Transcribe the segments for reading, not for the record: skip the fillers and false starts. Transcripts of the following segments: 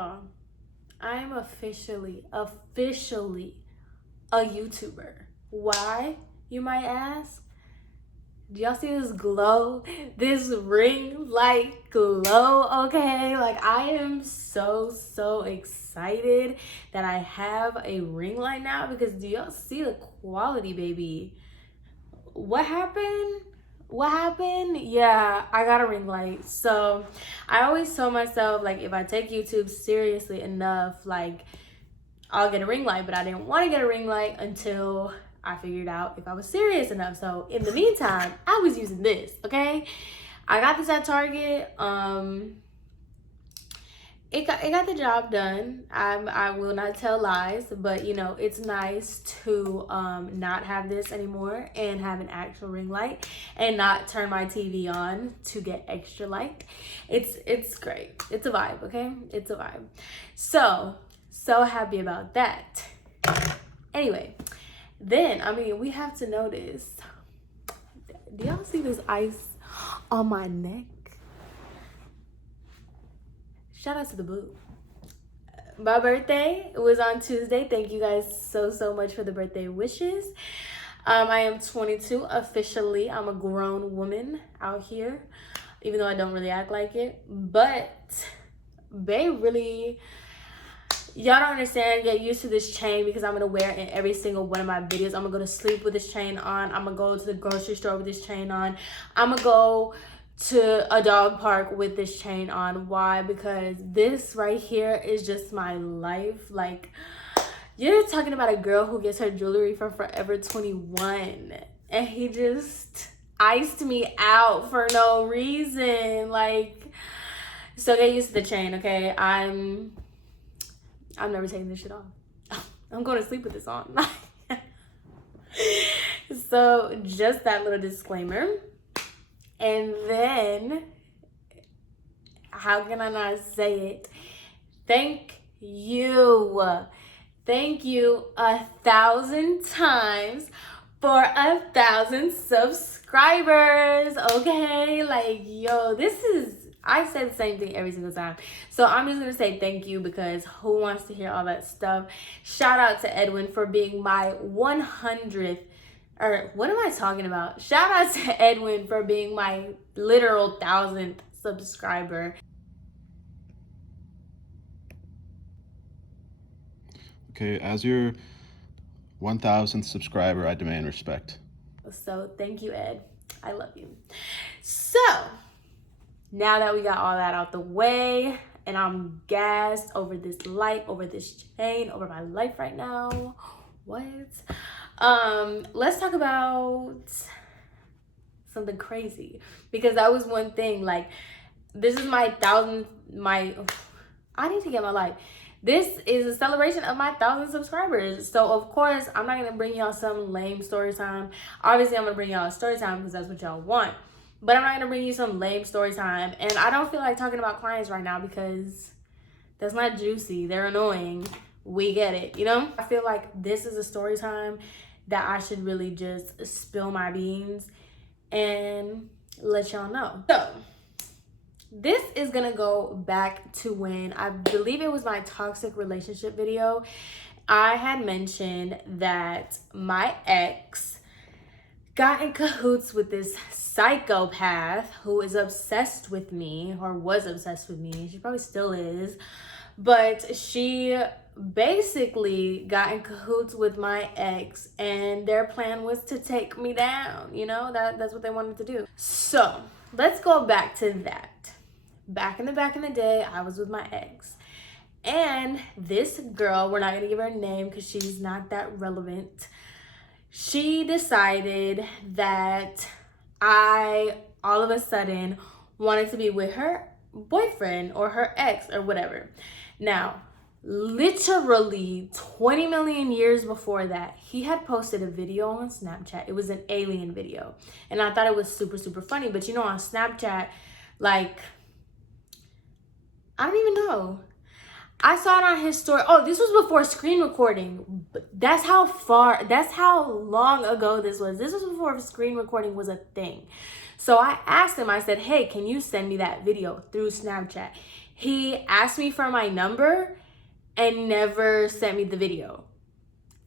y'all, I'm officially a YouTuber. Why, you might ask? Do y'all see this glow? This ring light glow, okay? Like, I am so excited that I have a ring light now, because do y'all see the quality, baby? What happened? Yeah, I got a ring light. So I always tell myself, like, if I take YouTube seriously enough, like, I'll get a ring light. But I didn't want to get a ring light until I figured out if I was serious enough. So in the meantime, I was using this, okay? I got this at Target. It got the job done. I will not tell lies, but you know, it's nice to not have this anymore and have an actual ring light and not turn my TV on to get extra light. It's great. It's a vibe, okay? It's a vibe. So happy about that. Anyway, then I mean, we have to notice. Do y'all see this ice on my neck? Shout out to the boo. My birthday was on Tuesday. Thank you guys so much for the birthday wishes. I am 22 officially. I'm a grown woman out here, even though I don't really act like it. But they really, y'all don't understand. Get used to this chain, because I'm gonna wear it in every single one of my videos. I'm gonna go to sleep with this chain on. I'm gonna go to the grocery store with this chain on. I'm gonna go to a dog park with this chain on. Why? Because this right here is just my life. Like, you're talking about a girl who gets her jewelry from Forever 21 and he just iced me out for no reason. Like, so get used to the chain, okay? I'm never taking this shit off. I'm going to sleep with this on. So just that little disclaimer. And then, how can I not say it? Thank you 1,000 times for 1,000 subscribers, okay? Like, yo, I say the same thing every single time. So I'm just gonna say thank you, because who wants to hear all that stuff? Shout out to Edwin for being my 100th. Or what am I talking about? Shout out to Edwin for being my literal 1,000th subscriber. Okay, as your 1,000th subscriber, I demand respect. So thank you, Ed. I love you. So now that we got all that out the way, and I'm gassed over this light, over this chain, over my life right now. What? Let's talk about something crazy, because that was one thing. Like, this is my 1,000th, I need to get my life. This is a celebration of my 1,000 subscribers. So of course, I'm not gonna bring y'all some lame story time. Obviously, I'm gonna bring y'all a story time because that's what y'all want. But I'm not gonna bring you some lame story time. And I don't feel like talking about clients right now, because that's not juicy. They're annoying. We get it, you know? I feel like this is a story time that I should really just spill my beans and let y'all know. So this is gonna go back to when, I believe it was my toxic relationship video. I had mentioned that my ex got in cahoots with this psychopath who is obsessed with me, or was obsessed with me. She probably still is. But she basically got in cahoots with my ex, and their plan was to take me down. You know, that's what they wanted to do. So let's go back to that. Back in the day, I was with my ex, and this girl, we're not gonna give her a name because she's not that relevant. She decided that I all of a sudden wanted to be with her boyfriend or her ex or whatever. Now, literally 20 million years before that, he had posted a video on Snapchat. It was an alien video, and I thought it was super funny. But you know, on Snapchat, like, I don't even know, I saw it on his story. Oh, this was before screen recording. That's how long ago this was. This was before screen recording was a thing. So I asked him, I said, hey, can you send me that video through Snapchat? he asked me for my number and never sent me the video.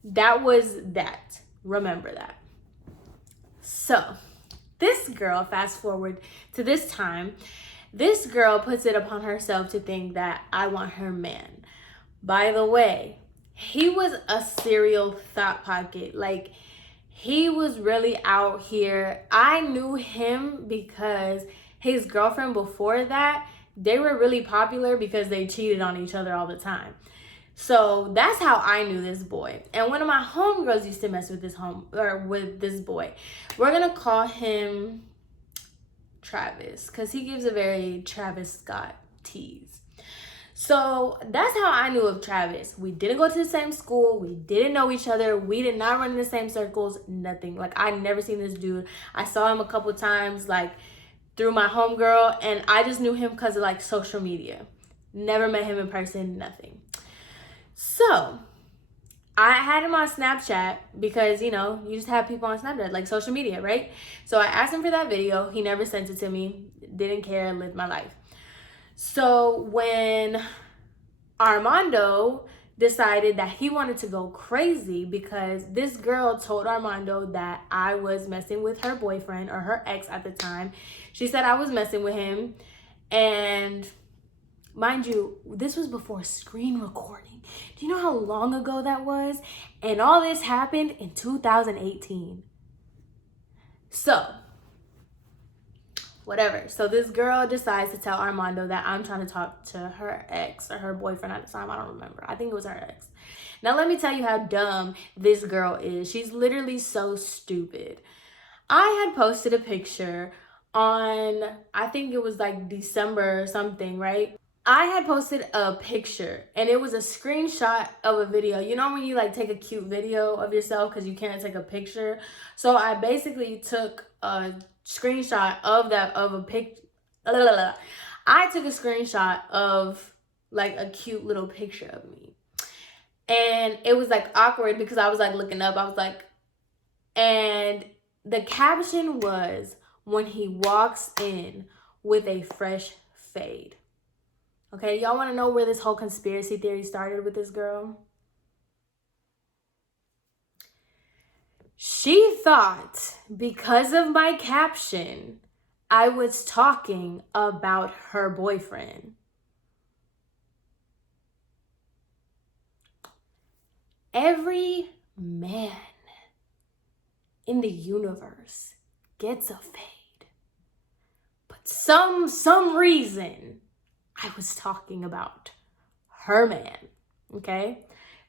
That was that. Remember that. So this girl, fast forward to this time, this girl puts it upon herself to think that I want her man. By the way, he was a serial thought pocket. Like, he was really out here. I knew him because his girlfriend before that, they were really popular because they cheated on each other all the time. So that's how I knew this boy. And one of my homegirls used to mess with this boy. We're gonna call him Travis because he gives a very Travis Scott tease. So that's how I knew of Travis. We didn't go to the same school. We didn't know each other. We did not run in the same circles. Nothing. Like, I never seen this dude. I saw him a couple times, like, through my homegirl, and I just knew him because of, like, social media. Never met him in person, nothing. So I had him on Snapchat because, you know, you just have people on Snapchat, like social media, right? So I asked him for that video. He never sent it to me. Didn't care, lived my life. So when Armando decided that he wanted to go crazy because this girl told Armando that I was messing with her boyfriend, or her ex at the time. She said I was messing with him. And mind you, this was before screen recording. Do you know how long ago that was? And all this happened in 2018. So whatever. So this girl decides to tell Armando that I'm trying to talk to her ex, or her boyfriend at the time. I don't remember. I think it was her ex. Now let me tell you how dumb this girl is. She's literally so stupid. I had posted a picture on, I think it was like December or something, right? I had posted a picture and it was a screenshot of a video. You know when you like take a cute video of yourself because you can't take a picture? So I basically took a screenshot of a pic. I took a screenshot of like a cute little picture of me. And it was like awkward because I was like looking up. I was like, and the caption was, when he walks in with a fresh fade. Okay, y'all want to know where this whole conspiracy theory started with this girl? She thought because of my caption, I was talking about her boyfriend. Every man in the universe gets a fade. But some reason, I was talking about her man, okay?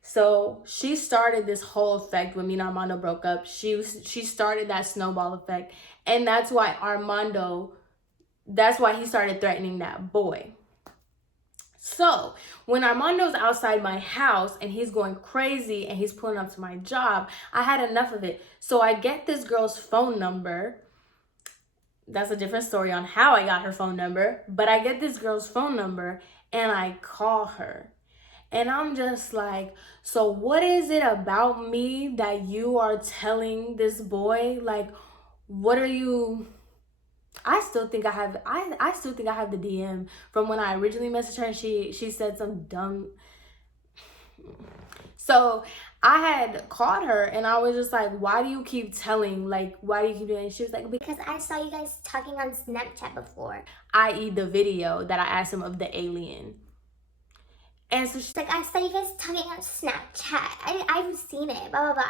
So she started this whole effect when me and Armando broke up. She started that snowball effect. And that's why he started threatening that boy. So when Armando's outside my house and he's going crazy and he's pulling up to my job, I had enough of it. So I get this girl's phone number. That's a different story on how I got her phone number. But I get this girl's phone number and I call her. And I'm just like, so what is it about me that you are telling this boy? Like, what are you... I still think I have the DM from when I originally messaged her and she said some dumb... So I had called her and I was just like, why do you keep telling? Like, why do you keep doing it? She was like, because I saw you guys talking on Snapchat before. I.e. the video that I asked him of the alien. And so she's like, I saw you guys talking on Snapchat. I've seen it, blah, blah, blah.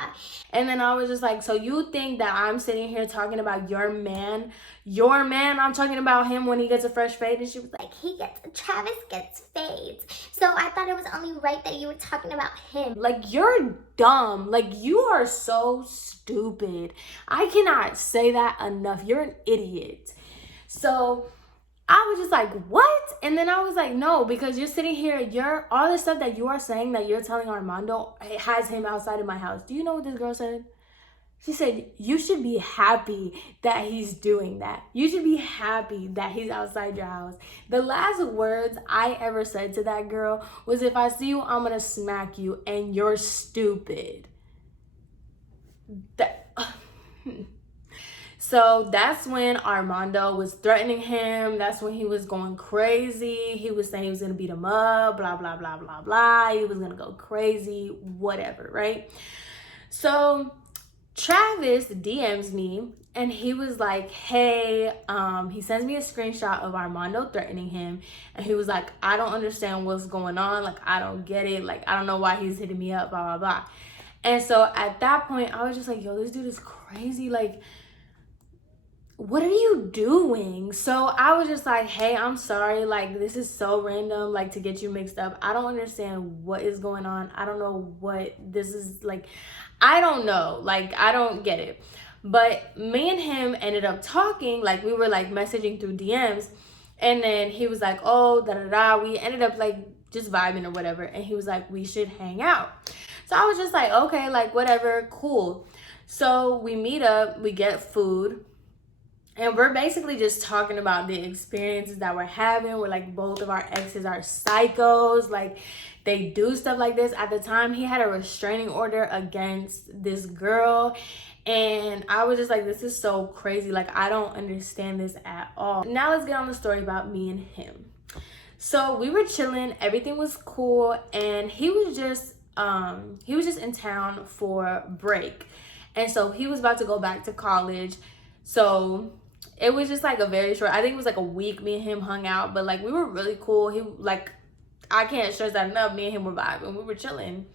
And then I was just like, so you think that I'm sitting here talking about your man? Your man? I'm talking about him when he gets a fresh fade? And she was like, Travis gets fades. So I thought it was only right that you were talking about him. Like, you're dumb. Like, you are so stupid. I cannot say that enough. You're an idiot. So I was just like, what? And then I was like, no, because you're sitting here, all the stuff that you are saying that you're telling Armando has him outside of my house. Do you know what this girl said? She said, you should be happy that he's doing that. You should be happy that he's outside your house. The last words I ever said to that girl was, if I see you, I'm going to smack you and you're stupid. So that's when Armando was threatening him. That's when he was going crazy. He was saying he was gonna beat him up, blah, blah, blah, blah, blah. He was gonna go crazy, whatever, right? So Travis DMs me and he was like, hey, he sends me a screenshot of Armando threatening him. And he was like, I don't understand what's going on. Like, I don't get it. Like, I don't know why he's hitting me up, blah, blah, blah. And so at that point, I was just like, yo, this dude is crazy. Like, what are you doing? So I was just like, hey, I'm sorry. Like, this is so random, like, to get you mixed up. I don't understand what is going on. I don't know what this is like. I don't know. Like, I don't get it. But me and him ended up talking. Like, we were like messaging through DMs. And then he was like, oh, da da da. We ended up like just vibing or whatever. And he was like, we should hang out. So I was just like, okay, like, whatever, cool. So we meet up, we get food. And we're basically just talking about the experiences that we're having. We're like, both of our exes are psychos. Like, they do stuff like this. At the time, he had a restraining order against this girl. And I was just like, this is so crazy. Like, I don't understand this at all. Now let's get on the story about me and him. So we were chilling. Everything was cool. And he was just in town for break. And so he was about to go back to college. So it was just like a very short, I think it was like a week me and him hung out, but like we were really cool. He like, I can't stress that enough. Me and him were vibing, we were chilling.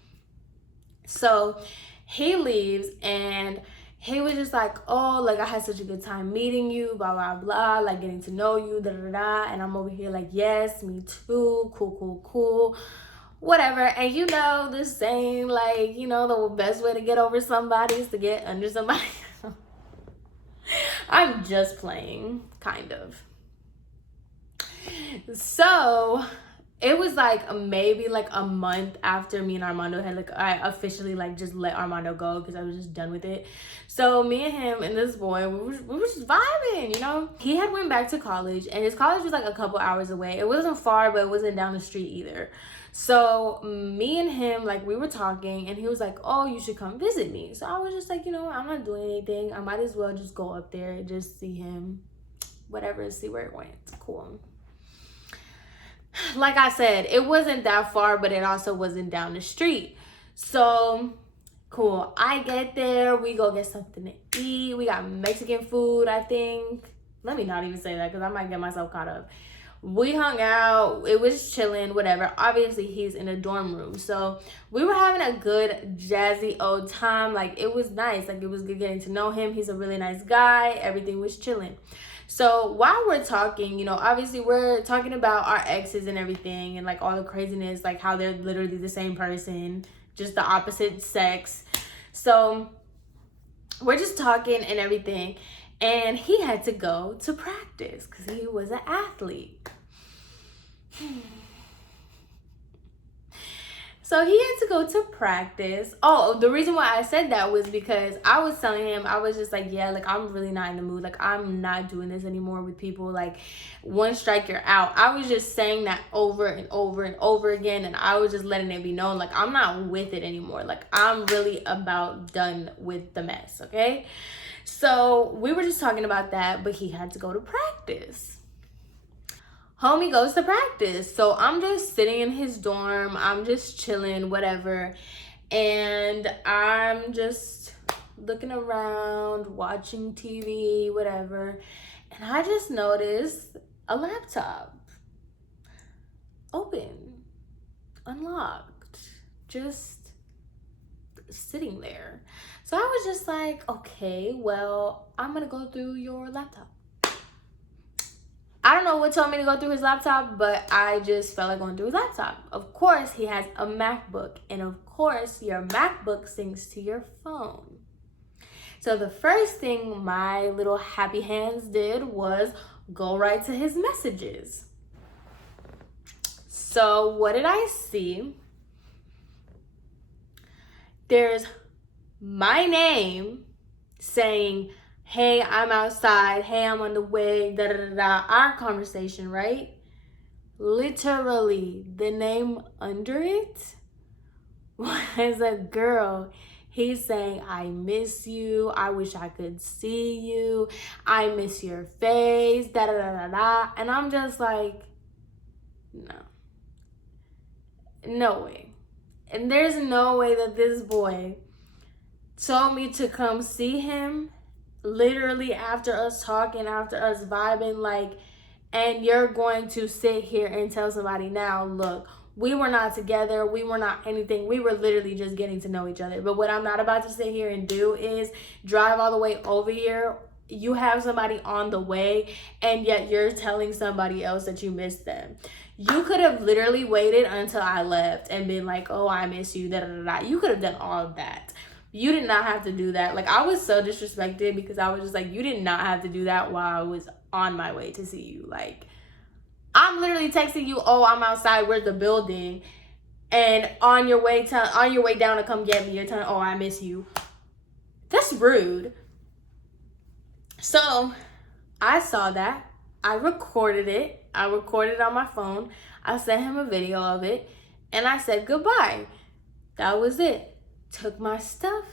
So he leaves and he was just like, oh, like I had such a good time meeting you, blah, blah, blah, like getting to know you, da, da, da. And I'm over here like, yes, me too, cool, cool, cool, whatever. And you know, the saying, like, you know, the best way to get over somebody is to get under somebody. I'm just playing, kind of. So it was like maybe like a month after me and Armando had like, I officially like just let Armando go because I was just done with it. So me and him and this boy, we were just vibing, you know. He had went back to college and his college was like a couple hours away. It wasn't far, but it wasn't down the street either. So me and him, like, we were talking and he was like, oh, you should come visit me. So I was just like, you know, I'm not doing anything. I might as well just go up there and just see him, whatever, see where it went. Cool. Like I said, it wasn't that far, but it also wasn't down the street. So cool. I get there. We go get something to eat. We got Mexican food, I think. Let me not even say that because I might get myself caught up. We hung out, it was chilling, whatever. Obviously he's in a dorm room, so we were having a good jazzy old time. Like, it was nice, like it was good getting to know him. He's a really nice guy. Everything was chilling. So while we're talking, you know, obviously we're talking about our exes and everything and like all the craziness, like how they're literally the same person, just the opposite sex. So we're just talking and everything. And he had to go to practice because he was an athlete. So he had to go to practice. Oh, the reason why I said that was because I was telling him, I was just like, yeah, like I'm really not in the mood. Like, I'm not doing this anymore with people. Like, one strike, you're out. I was just saying that over and over and over again. And I was just letting it be known, like, I'm not with it anymore. Like, I'm really about done with the mess, okay? So we were just talking about that, but he had to go to practice. Homie goes to practice. So I'm just sitting in his dorm. I'm just chilling, whatever. And I'm just looking around, watching TV, whatever. And I just noticed a laptop open, unlocked, just sitting there. So I was just like, okay, well, I'm gonna go through your laptop. I don't know what told me to go through his laptop, but I just felt like going through his laptop. Of course, he has a MacBook, and of course, your MacBook syncs to your phone. So the first thing my little happy hands did was go right to his messages. So what did I see? There's my name saying, hey, I'm outside, hey, I'm on the way, da da da da, our conversation, right? Literally, the name under it was a girl. He's saying, I miss you. I wish I could see you. I miss your face. Da da da da da. And I'm just like, no. No way. And there's no way that this boy told me to come see him literally after us talking, after us vibing, like, and you're going to sit here and tell somebody now, look, we were not together, we were not anything, we were literally just getting to know each other. But what I'm not about to sit here and do is drive all the way over here. You have somebody on the way, and yet you're telling somebody else that you miss them. You could have literally waited until I left and been like, oh, I miss you, da da da da. You could have done all of that. You did not have to do that. Like, I was so disrespected because I was just like, you did not have to do that while I was on my way to see you. Like, I'm literally texting you, oh, I'm outside, where's the building? And on your way down to come get me, you're telling, oh, I miss you. That's rude. So I saw that. I recorded it. I recorded it on my phone. I sent him a video of it. And I said goodbye. That was it. Took my stuff,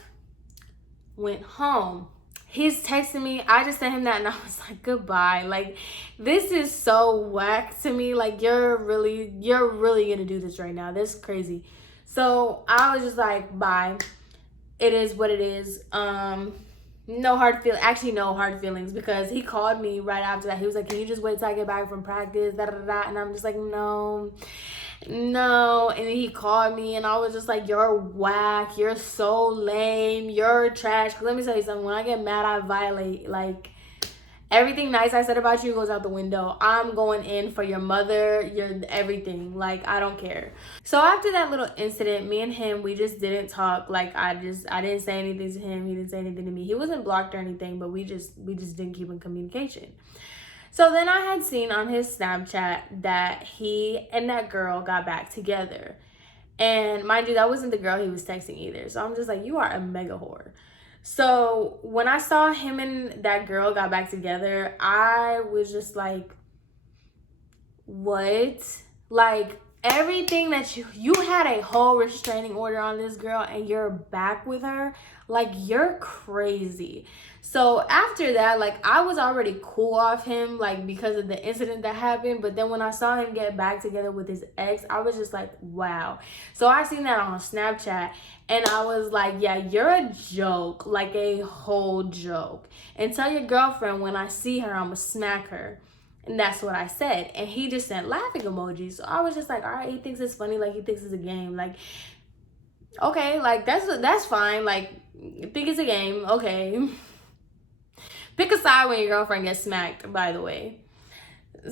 went home. He's texting me. I just sent him that and I was like, goodbye. Like, this is so whack to me. Like, you're really gonna do this right now. This is crazy. So I was just like, bye. It is what it is. No hard feelings, because he called me right after that. He was like, can you just wait till I get back from practice? Da, da, da, da. And I'm just like, no. And then he called me and I was just like, you're whack. You're so lame. You're trash. Let me tell you something. When I get mad, I violate. Like, everything nice I said about you goes out the window. I'm going in for your mother, your everything. Like, I don't care. So after that little incident, me and him, we just didn't talk. Like, I didn't say anything to him. He didn't say anything to me. He wasn't blocked or anything, but we just didn't keep in communication. So then I had seen on his Snapchat that he and that girl got back together. And mind you, that wasn't the girl he was texting either. So I'm just like, you are a mega whore. So when I saw him and that girl got back together, I was just like, what? Like, everything that you had a whole restraining order on this girl and you're back with her. Like, you're crazy. So after that, like, I was already cool off him, like, because of the incident that happened. But then when I saw him get back together with his ex, I was just like, wow. So I seen that on Snapchat and I was like, yeah, you're a joke, like a whole joke. And tell your girlfriend when I see her, I'm gonna smack her. And that's what I said. And he just sent laughing emojis. So I was just like, all right, he thinks it's funny. Like, he thinks it's a game. Like, okay, like, that's fine. Like, think it's a game. Okay. Pick a side when your girlfriend gets smacked, by the way.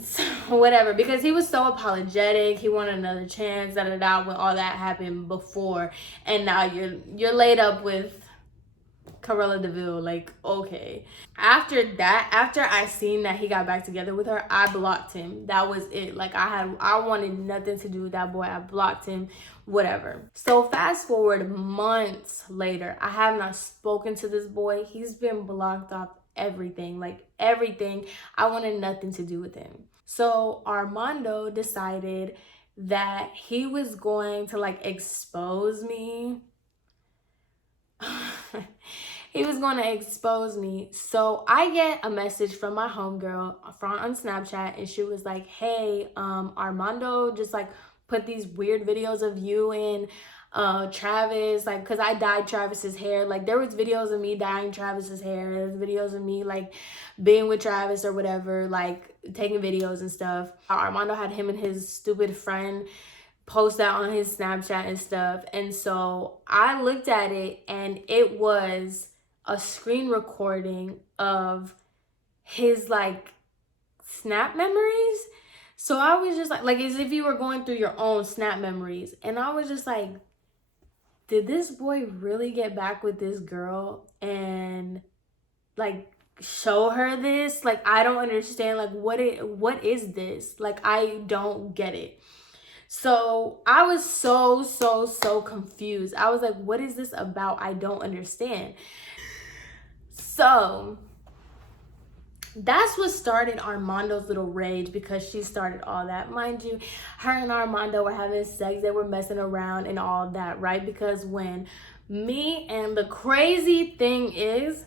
So, whatever. Because he was so apologetic. He wanted another chance, da-da-da, when all that happened before. And now you're laid up with Cruella DeVille. Like, okay. After that, after I seen that he got back together with her, I blocked him. That was it. Like, I wanted nothing to do with that boy. I blocked him, whatever. So fast forward months later, I have not spoken to this boy. He's been blocked off everything, like everything. I wanted nothing to do with him. So Armando decided that he was going to, like, expose me. He was going to expose me. So I get a message from my homegirl on Snapchat, and she was like, hey, Armando just, like, put these weird videos of you and Travis, like, because I dyed Travis's hair. Like, there was videos of me dyeing Travis's hair. There's videos of me, like, being with Travis or whatever, like, taking videos and stuff. Armando had him and his stupid friend post that on his Snapchat and stuff. And so I looked at it and it was a screen recording of his, like, Snap memories. So I was just like as if you were going through your own Snap memories. And I was just like, did this boy really get back with this girl and, like, show her this? Like, I don't understand. Like, what is this? Like, I don't get it. So I was so confused. I was like, what is this about? I don't understand. So that's what started Armando's little rage, because she started all that. Mind you, her and Armando were having sex. They were messing around and all that, right? Because when And the crazy thing is,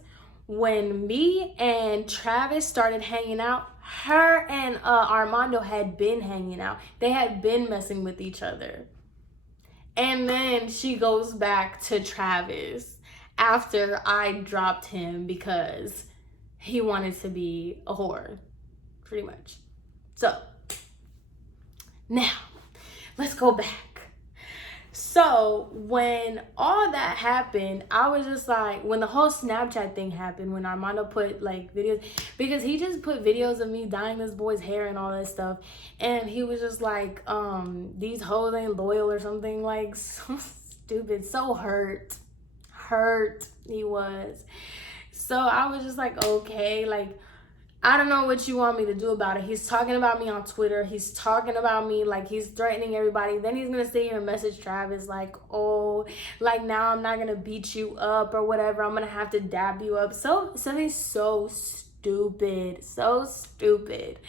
when me and Travis started hanging out, her and Armando had been hanging out. They had been messing with each other. And then she goes back to Travis after I dropped him because he wanted to be a whore, pretty much. So, now, let's go back. So, when all that happened, I was just like, when the whole Snapchat thing happened, when Armando put like videos, because he just put videos of me dyeing this boy's hair and all that stuff, and he was just like, these hoes ain't loyal or something, like, so stupid, so hurt he was. So I was just like, okay, like, I don't know what you want me to do about it. He's talking about me on Twitter. He's talking about me like he's threatening everybody. Then he's going to sit here and message Travis like, oh, like now I'm not going to beat you up or whatever. I'm going to have to dab you up. So something so stupid. So stupid.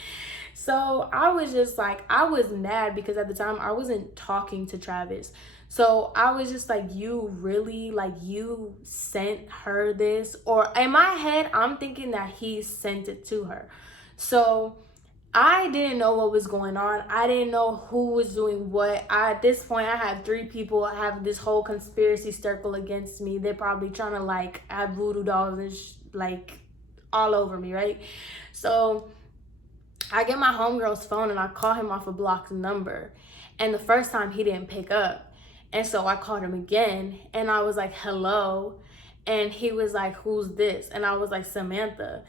So I was just like, I was mad because at the time I wasn't talking to Travis. So I was just like, you really, like, you sent her this? Or in my head, I'm thinking that he sent it to her. So I didn't know what was going on. I didn't know who was doing what. At this point, I had 3 people have this whole conspiracy circle against me. They're probably trying to, like, have voodoo dolls and like all over me, right? So I get my homegirl's phone and I call him off a blocked number. And the first time he didn't pick up. And so I called him again and I was like, hello. And he was like, who's this? And I was like, Samantha.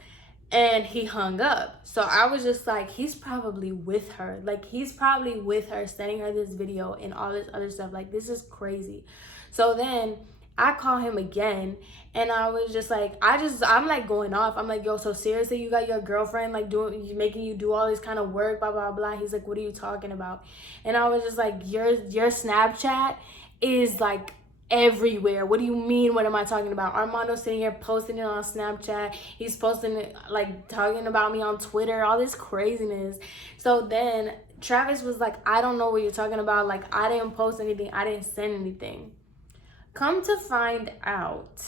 And he hung up. So I was just like, he's probably with her. Like, he's probably with her, sending her this video and all this other stuff. Like, this is crazy. So then I call him again and I was just like, I'm like going off. I'm like, yo, so seriously, you got your girlfriend like making you do all this kind of work, blah, blah, blah. He's like, what are you talking about? And I was just like, your Snapchat is like everywhere. What do you mean? What am I talking about? Armando's sitting here posting it on Snapchat. He's posting it, like, talking about me on Twitter, all this craziness. So then Travis was like, I don't know what you're talking about. Like, I didn't post anything. I didn't send anything. Come to find out,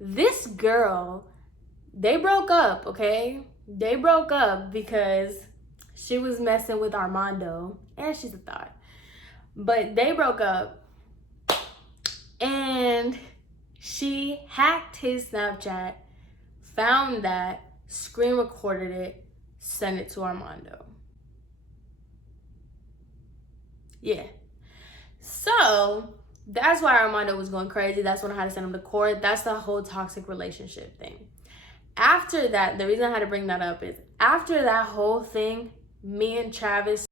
this girl, they broke up, okay? They broke up because she was messing with Armando, and she's a thought. But they broke up, and she hacked his Snapchat, found that, screen recorded it, sent it to Armando. Yeah. So that's why Armando was going crazy. That's when I had to send him to court. That's the whole toxic relationship thing. After that, the reason I had to bring that up is after that whole thing, me and Travis